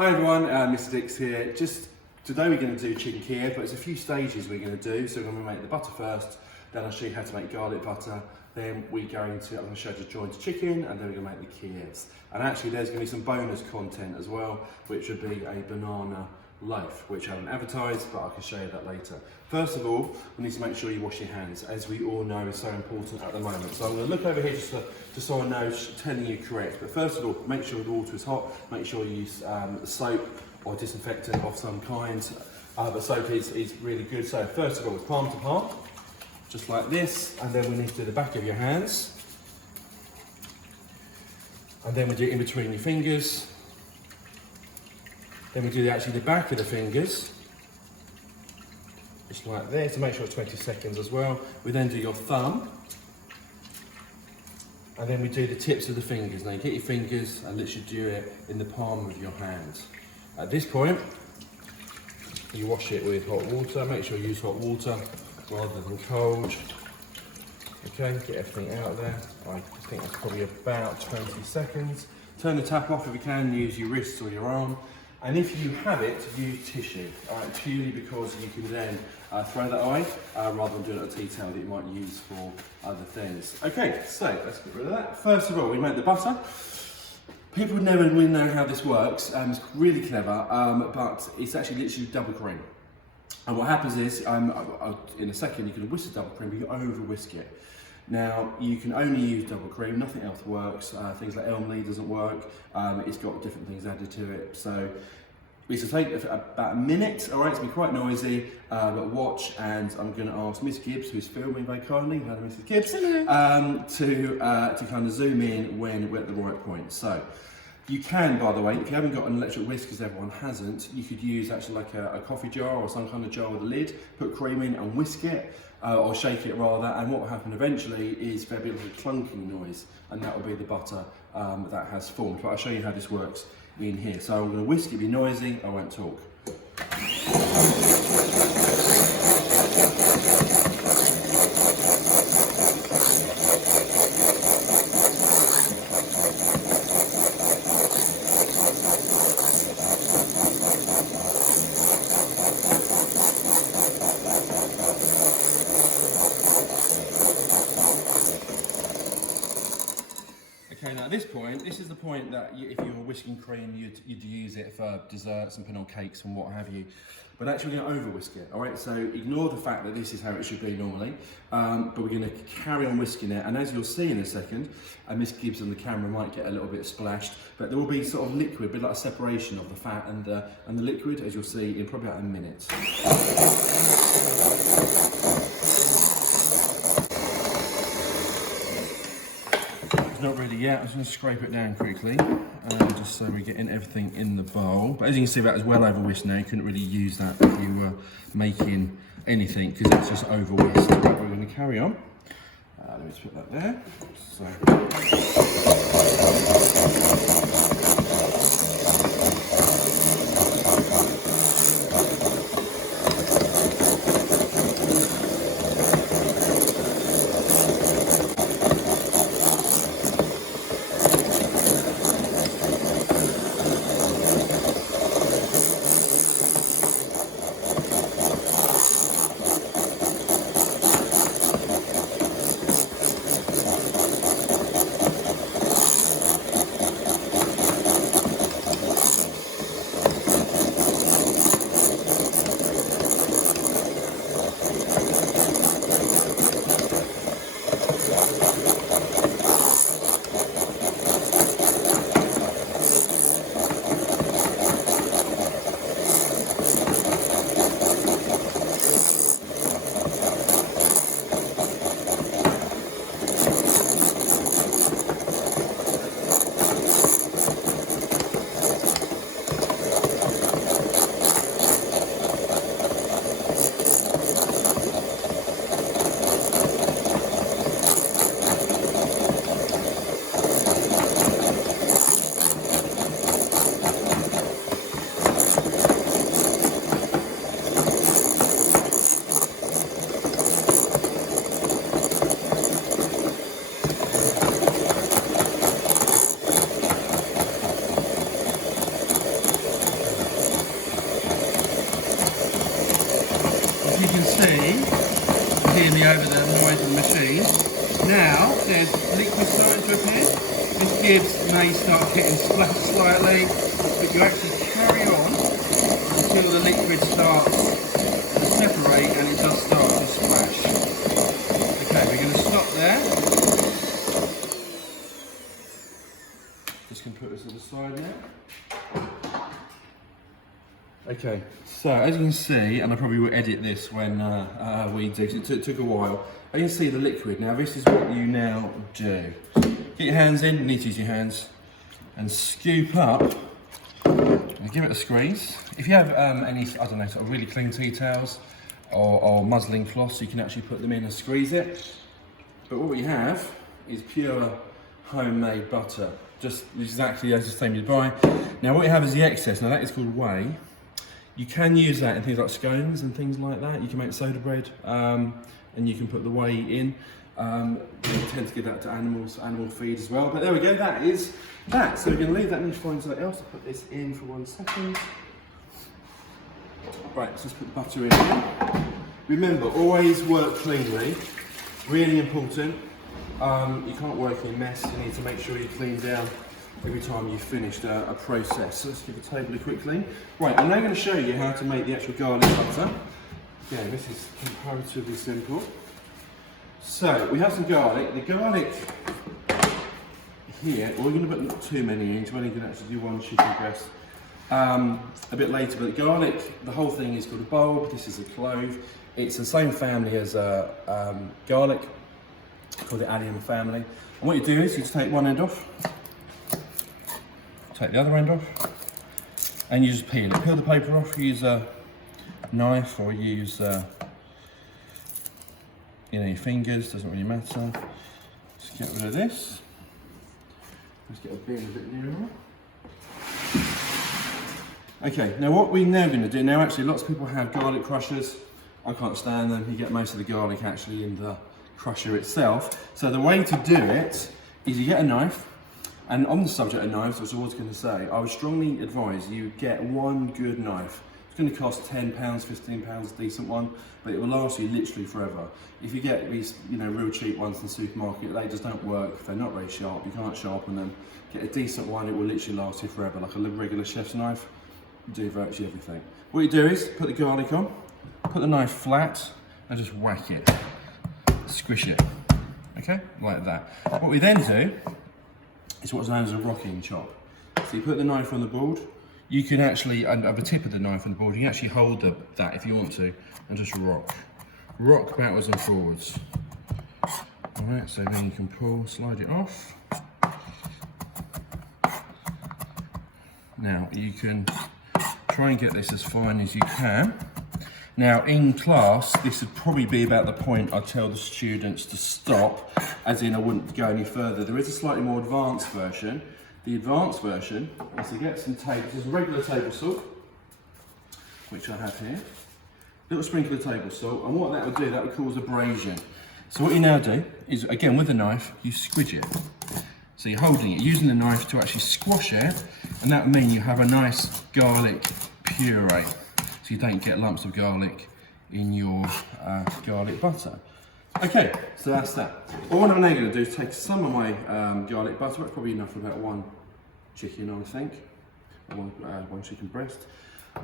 Hi everyone, Mr. Dix here. Just today we're going to do chicken Kiev, but it's a few stages we're going to do. So we're going to make the butter first, then I'll show you how to make garlic butter. Then I'm going to show you to join the chicken, and then we're going to make the Kievs. And actually there's going to be some bonus content as well, which would be a banana loaf, which I haven't advertised, but I can show you that later. First of all, we need to make sure you wash your hands, as we all know is so important at the moment. So I'm going to look over here just so I know telling you correct. But first of all, make sure the water is hot. Make sure you use soap or disinfectant of some kind. But soap is really good. So first of all, it's palm to palm, just like this, and then we need to do the back of your hands, and then we do it in between your fingers. Then we do actually the back of the fingers, just like this, to make sure it's 20 seconds as well. We then do your thumb, and then we do the tips of the fingers. Now you get your fingers and literally do it in the palm of your hands. At this point, you wash it with hot water. Make sure you use hot water rather than cold. Okay, get everything out there. I think that's probably about 20 seconds. Turn the tap off if you can, use your wrists or your arm. And if you have it, use tissue, purely because you can then throw that away rather than doing it on a tea towel that you might use for other things. Okay, so let's get rid of that. First of all, we make the butter. People never really know how this works. It's really clever, but it's actually literally double cream. And what happens is, in a second, you can whisk the double cream, but you over whisk it. Now, you can only use double cream, nothing else works. Things like elm leaf doesn't work. It's got different things added to it. So we should take about a minute, all right, it's been quite noisy, but watch, and I'm gonna ask Miss Gibbs, who's filming very kindly, hello Mrs. Gibbs, to kind of zoom in when we're at the right point. So, you can, by the way, if you haven't got an electric whisk, because everyone hasn't, you could use actually like a coffee jar or some kind of jar with a lid, put cream in and whisk it, or shake it rather, and what will happen eventually is there'll be a little clunking noise, and that will be the butter that has formed. But I'll show you how this works in here. So I'm going to whisk it, be noisy, I won't talk. Okay, now at this point, this is the point that if you were whisking cream, you'd use it for desserts and put on cakes and what have you. But actually we're going to over whisk it, all right? So ignore the fact that this is how it should be normally, but we're going to carry on whisking it. And as you'll see in a second, Miss Gibbs on the camera might get a little bit splashed, but there will be sort of liquid, a bit like a separation of the fat and the liquid, as you'll see in probably about a minute. Not really yet. I'm just going to scrape it down quickly, just so we're getting everything in the bowl. But as you can see, that is well over whisked now. You couldn't really use that if you were making anything, because it's just over whisked. Right, we're going to carry on. Let me just put that there. hear me over the noise of the machine. Now there's liquid starting to appear. This gives may start getting splashed slightly, but you actually carry on until the liquid starts to separate and it does start to splash. Okay, we're going to stop there. Just going to put this to the side now. Okay, so as you can see, and I probably will edit this when we do, because it took a while. As you can see the liquid. Now this is what you now do. Get your hands in, you need to use your hands, and scoop up, and give it a squeeze. If you have any, I don't know, sort of really clean tea towels or muslin cloths, you can actually put them in and squeeze it. But what we have is pure homemade butter, just exactly as the same you buy. Now what you have is the excess, now that is called whey. You can use that in things like scones and things like that. You can make soda bread and you can put the whey in. We tend to give that to animals, animal feed as well. But there we go, that is that. So we're going to leave that and find something else. I'll put this in for 1 second. Right, let's just put the butter in here. Remember, always work cleanly. Really important. You can't work in a mess. You need to make sure you clean down every time you've finished a process. So let's give the table quickly. Right, I'm now going to show you how to make the actual garlic butter. Again, this is comparatively simple. So we have some garlic. The garlic here, we're going to put not too many in, so we're only going to actually do 1 chicken breast a bit later. But the garlic, the whole thing is called a bulb. This is a clove. It's the same family as garlic, called the allium family. And what you do is you just take one end off, take the other end off, and you just peel it. Peel the paper off, use a knife or use your fingers, doesn't really matter. Just get rid of this. Let's get a bit nearer. Okay, now what we're now going to do, now actually lots of people have garlic crushers. I can't stand them. You get most of the garlic actually in the crusher itself. So the way to do it is you get a knife. And on the subject of knives, which I was going to say, I would strongly advise you get one good knife. It's going to cost £10, £15, a decent one, but it will last you literally forever. If you get these, real cheap ones in the supermarket, they just don't work. They're not very sharp. You can't sharpen them. Get a decent one, it will literally last you forever, like a regular chef's knife. Do virtually everything. What you do is put the garlic on, put the knife flat, and just whack it. Squish it. Okay, like that. What we then do is what's known as a rocking chop. So you put the knife on the board, you can actually, at the tip of the knife on the board, you can actually hold that if you want to, and just rock. Rock backwards and forwards. Alright, so then you can pull, slide it off. Now, you can try and get this as fine as you can. Now, in class, this would probably be about the point I tell the students to stop, as in I wouldn't go any further. There is a slightly more advanced version. The advanced version is to get some table, this is regular table salt, which I have here. Little sprinkle of table salt, and what that would do, that would cause abrasion. So what you now do is, again with the knife, you squidge it. So you're holding it, using the knife to actually squash it, and that would mean you have a nice garlic puree. So you don't get lumps of garlic in your garlic butter. Okay, so that's that. Well, what I'm now going to do is take some of my garlic butter. That's probably enough for about 1 chicken, I think, or one chicken breast.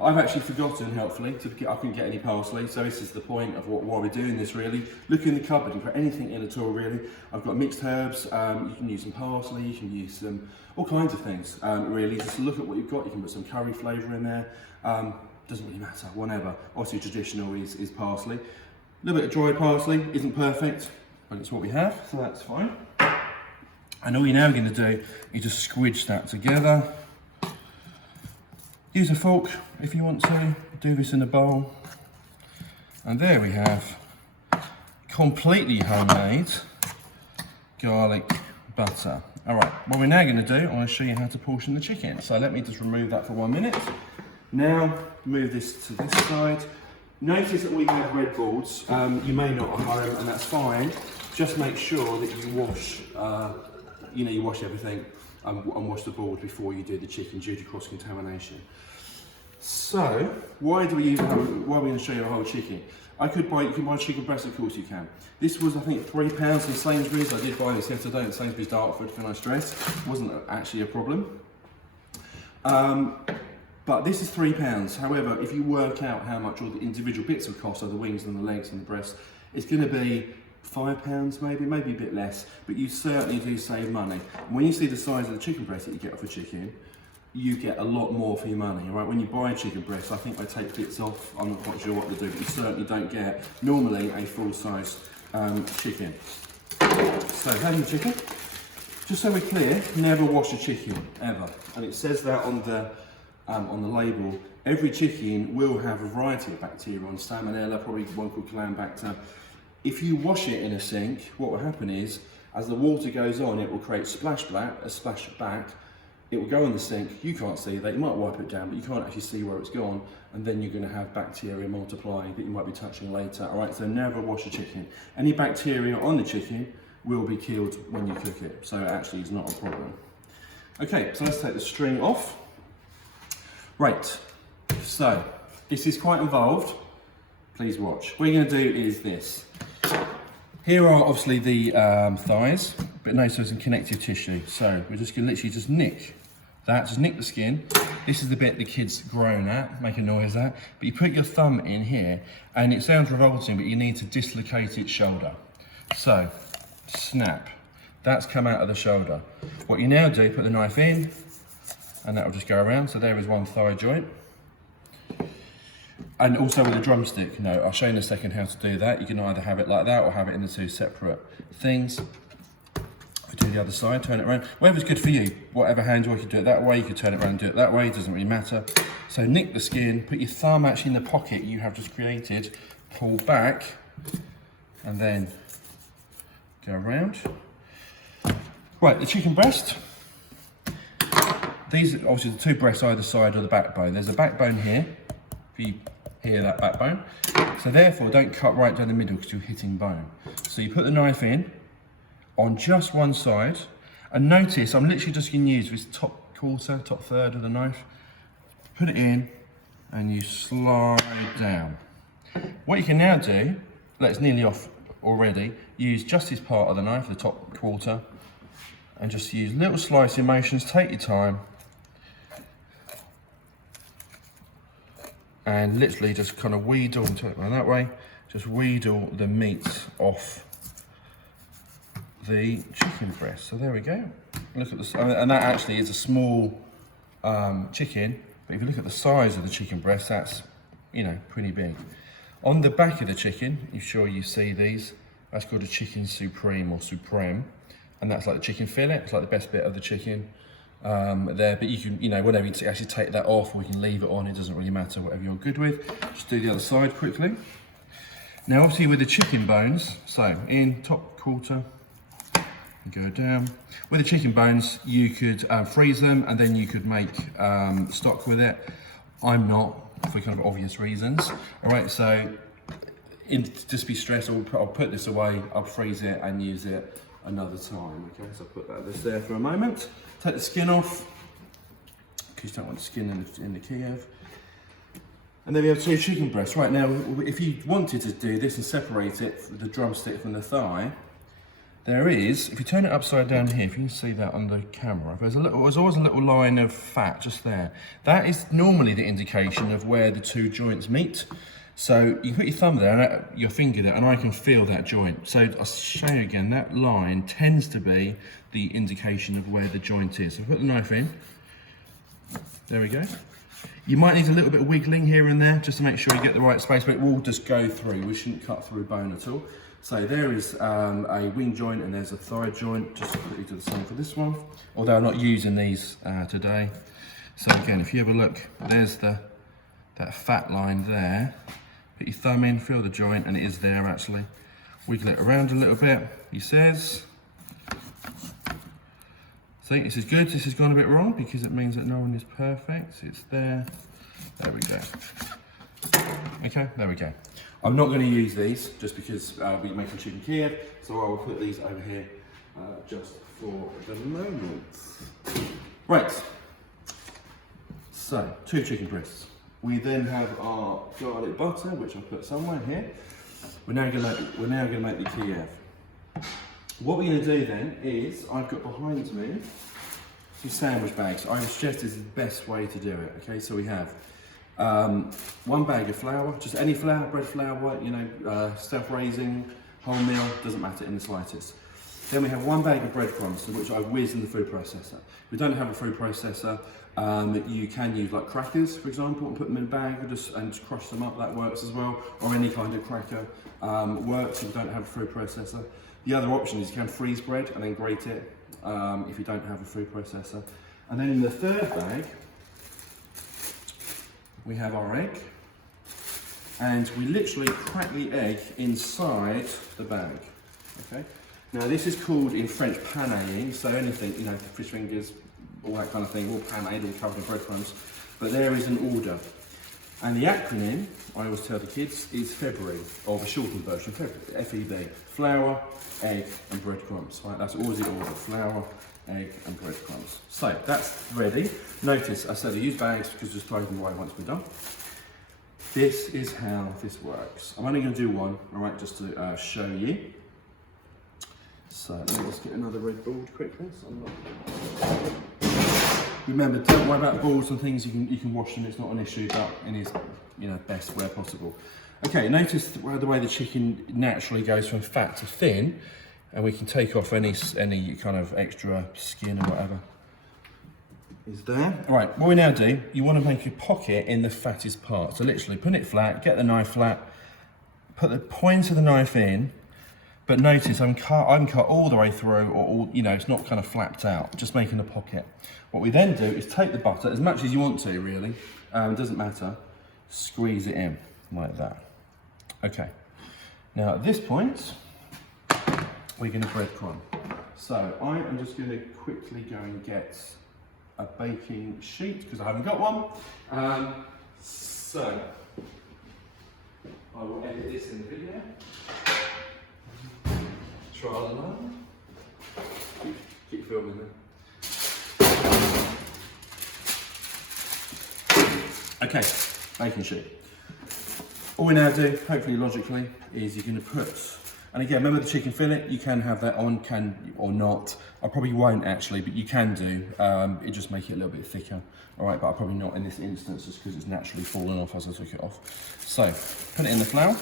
I've actually forgotten, helpfully, I couldn't get any parsley, so this is the point of why we're doing this really. Look in the cupboard and put anything in at all really. I've got mixed herbs, you can use some parsley, you can use some, all kinds of things really. Just look at what you've got, you can put some curry flavour in there. Doesn't really matter, whatever. Obviously traditional is parsley. A little bit of dried parsley, isn't perfect, but it's what we have, so that's fine. And all you're now going to do is just squidge that together. Use a fork if you want to, do this in a bowl. And there we have completely homemade garlic butter. All right, what we're now going to do, I want to show you how to portion the chicken. So let me just remove that for 1 minute. Now, move this to this side. Notice that we have red boards. You may not at home, and that's fine. Just make sure that you wash, you wash everything and wash the board before you do the chicken due to cross-contamination. So, why are we going to show you a whole chicken? You can buy chicken breast, of course you can. This was, I think, £3 in Sainsbury's. I did buy this yesterday at Sainsbury's Dartford, can I stress. It wasn't actually a problem. But this is £3. However, if you work out how much all the individual bits will cost, so the wings and the legs and the breast, it's going to be £5 maybe a bit less, but you certainly do save money. And when you see the size of the chicken breast that you get off a chicken, you get a lot more for your money, right? When you buy a chicken breast, I think they take bits off. I'm not quite sure what they do, but you certainly don't get normally a full-size chicken. So having chicken, just so we're clear, never wash a chicken ever, and it says that on the label. Every chicken will have a variety of bacteria on salmonella, probably one called Calambac. If you wash it in a sink, what will happen is, as the water goes on, it will create a splashback. It will go in the sink, you can't see that, you might wipe it down, but you can't actually see where it's gone, and then you're going to have bacteria multiplying that you might be touching later. Alright, so never wash a chicken. Any bacteria on the chicken will be killed when you cook it, so it actually is not a problem. Okay, so let's take the string off. Right, so this is quite involved. Please watch. What you're going to do is this. Here are obviously the thighs, but notice there's some connective tissue. So we're just going to literally just nick that, just nick the skin. This is the bit the kid's groan at, make a noise at. But you put your thumb in here, and it sounds revolting, but you need to dislocate its shoulder. So, snap. That's come out of the shoulder. What you now do, put the knife in, and that will just go around. So there is one thigh joint. And also with a drumstick, no, I'll show you in a second how to do that. You can either have it like that or have it in the two separate things. We do the other side, turn it around. Whatever's good for you, whatever hand you could do it that way, you could turn it around and do it that way, it doesn't really matter. So nick the skin, put your thumb actually in the pocket you have just created, pull back, and then go around. Right, the chicken breast. These are obviously the two breasts either side of the backbone. There's a backbone here, if you hear that backbone. So therefore, don't cut right down the middle because you're hitting bone. So you put the knife in on just one side, and notice I'm literally just going to use this top quarter, top third of the knife. Put it in, and you slide down. What you can now do, it's nearly off already, use just this part of the knife, the top quarter, and just use little slicing motions, take your time, and literally just kind of wheedle, and turn it around that way, just wheedle the meat off the chicken breast. So there we go. Look at this, and that actually is a small chicken, but if you look at the size of the chicken breast, that's, you know, pretty big. On the back of the chicken, you're sure you see these, that's called a chicken supreme or supreme, and that's like the chicken fillet, it's like the best bit of the chicken there, but you can, you know, whatever, you can actually take that off, or you can leave it on, it doesn't really matter, whatever you're good with. Just do the other side quickly. Now obviously with the chicken bones, so in top quarter, go down. With the chicken bones, you could freeze them, and then you could make stock with it. I'm not, for kind of obvious reasons. All right, so just be stressed, I'll put this away, I'll freeze it and use it another time. Okay, so I'll put this there for a moment. Take the skin off, because you don't want the skin in the Kiev. And then we have two chicken breasts. Right, now, if you wanted to do this and separate it, the drumstick from the thigh, there is, if you turn it upside down here, if you can see that on the camera, there's always a little line of fat just there. That is normally the indication of where the two joints meet. So you put your thumb there and your finger there, and I can feel that joint. So I'll show you again, that line tends to be the indication of where the joint is. So put the knife in, there we go. You might need a little bit of wiggling here and there, just to make sure you get the right space, but it will just go through. We shouldn't cut through bone at all. So there is a wing joint and there's a thigh joint, just quickly do the same for this one, although I'm not using these today. So again, if you have a look, there's that fat line there. Put your thumb in, feel the joint, and it is there actually. Wiggle it around a little bit, he says. See, this is good, this has gone a bit wrong because it means that no one is perfect. It's there, there we go. Okay, there we go. I'm not going to use these just because I'll be making chicken Kiev, so I will put these over here just for the moment. Right, so 2 chicken breasts. We then have our garlic butter, which I'll put somewhere here. We're now going to make the Kiev. What we're going to do then is, I've got behind me some sandwich bags. I would suggest is the best way to do it. Okay, so we have 1 bag of flour, just any flour, bread flour, white, you know, self-raising, wholemeal, doesn't matter in the slightest. Then we have 1 bag of breadcrumbs, which I whiz in the food processor. If we don't have a food processor, you can use like crackers, for example, and put them in a bag and just crush them up. That works as well, or any kind of cracker works if you don't have a food processor. The other option is you can freeze bread and then grate it if you don't have a food processor. And then in the third bag, we have our egg, and we literally crack the egg inside the bag. Okay. Now this is called in French panéing, so anything, you know, fish fingers, all that kind of thing, all panéed, all covered in breadcrumbs. But there is an order. And the acronym, I always tell the kids, is February, or the shortened version, F-E-B. Flour, egg, and breadcrumbs. Right, that's always the order, flour, egg, and breadcrumbs. So that's ready. Notice I said I use bags because just throw them away once we're done. This is how this works. I'm only going to do one, all right, just to show you. So let me just get another red board quickly. Remember, don't worry about balls and things. You can wash them. It's not an issue, but in his best where possible. Okay, notice the way the chicken naturally goes from fat to thin, and we can take off any kind of extra skin or whatever is there. All right, what we now do, you want to make a pocket in the fattest part. So literally put it flat, get the knife flat, put the point of the knife in. But notice I'm cut all the way through, or all, you know, it's not kind of flapped out, just making a pocket. What we then do is take the butter, as much as you want to really, doesn't matter, squeeze it in like that. Okay, now at this point, we're going to breadcrumb. So I am just going to quickly go and get a baking sheet, because I haven't got one. So I will edit this in the video. Trial and error. Keep filming then. Okay, baking sheet. All we now do, hopefully logically, is you're going to put, and again, remember the chicken fillet, you can have that on, can or not. I probably won't actually, but you can do. It just make it a little bit thicker. All right, but I'll probably not in this instance, just because it's naturally fallen off as I took it off. So, put it in the flour.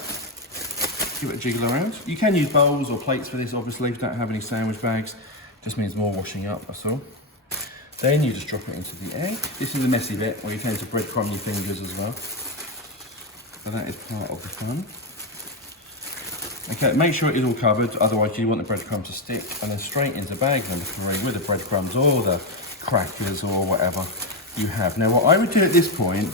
Give it a jiggle around. You can use bowls or plates for this, obviously, if you don't have any sandwich bags. Just means more washing up, that's all. Then you just drop it into the egg. This is the messy bit, where you tend to breadcrumb your fingers as well. So that is part of the fun. Okay, make sure it is all covered, otherwise you want the breadcrumb to stick. And then straight into bag number 3 with the breadcrumbs or the crackers or whatever you have. Now, what I would do at this point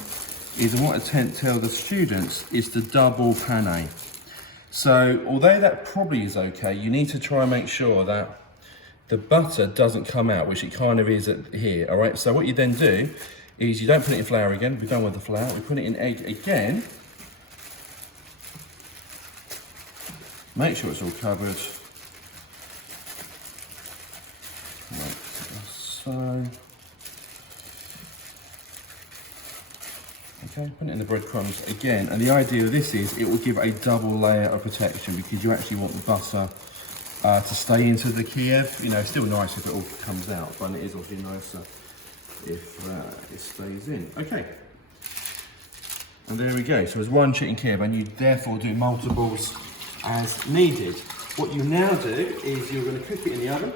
is, and what I tell the students, is to double pané. So, although that probably is okay, you need to try and make sure that the butter doesn't come out, which it kind of is here, all right? So what you then do is you don't put it in flour again. We're done with the flour. We put it in egg again. Make sure it's all covered. Like so. Okay, put it in the breadcrumbs again, and the idea of this is it will give a double layer of protection, because you actually want the butter to stay into the Kiev. You know, it's still nice if it all comes out, but it is obviously nicer if it stays in. Okay, and there we go. So there's one chicken Kiev, and you therefore do multiples as needed. What you now do is you're going to cook it in the oven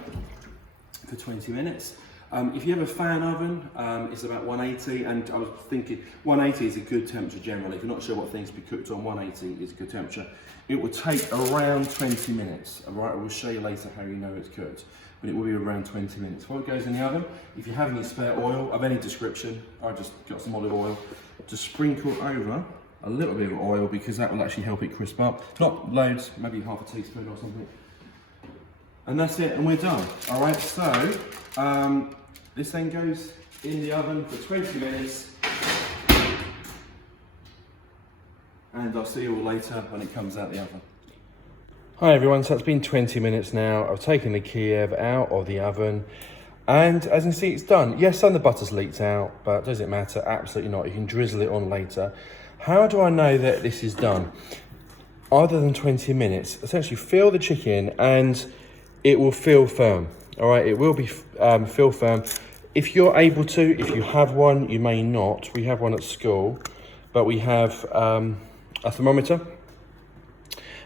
for 20 minutes. If you have a fan oven, it's about 180, and I was thinking 180 is a good temperature generally. If you're not sure what things to be cooked on, 180 is a good temperature. It will take around 20 minutes, all right? I will show you later how you know it's cooked, but it will be around 20 minutes. Before it goes in the oven, if you have any spare oil of any description, I just got some olive oil, just sprinkle over a little bit of oil, because that will actually help it crisp up. Not loads, maybe half a teaspoon or something. And that's it, and we're done. All right, so this then goes in the oven for 20 minutes. And I'll see you all later when it comes out the oven. Hi everyone, so it's been 20 minutes now. I've taken the Kiev out of the oven. And as you can see, it's done. Yes, some of the butter's leaked out, but does it matter? Absolutely not. You can drizzle it on later. How do I know that this is done? Other than 20 minutes, essentially feel the chicken and it will feel firm. All right, it will be feel firm. If you're able to, if you have one, you may not. We have one at school, but we have a thermometer.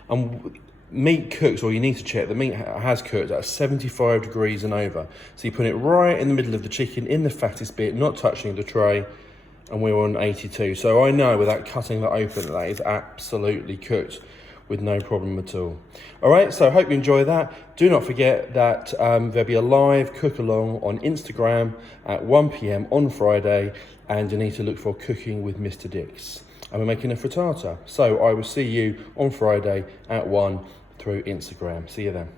And meat cooks, or you need to check, the meat has cooked at 75 degrees and over. So you put it right in the middle of the chicken, in the fattest bit, not touching the tray, and we're on 82. So I know without cutting that open that is absolutely cooked with no problem at all. All right, so I hope you enjoy that. Do not forget that there'll be a live cook along on Instagram at 1 p.m. on Friday, and you need to look for Cooking with Mr. Dix. And we're making a frittata. So I will see you on Friday at 1 through Instagram. See you then.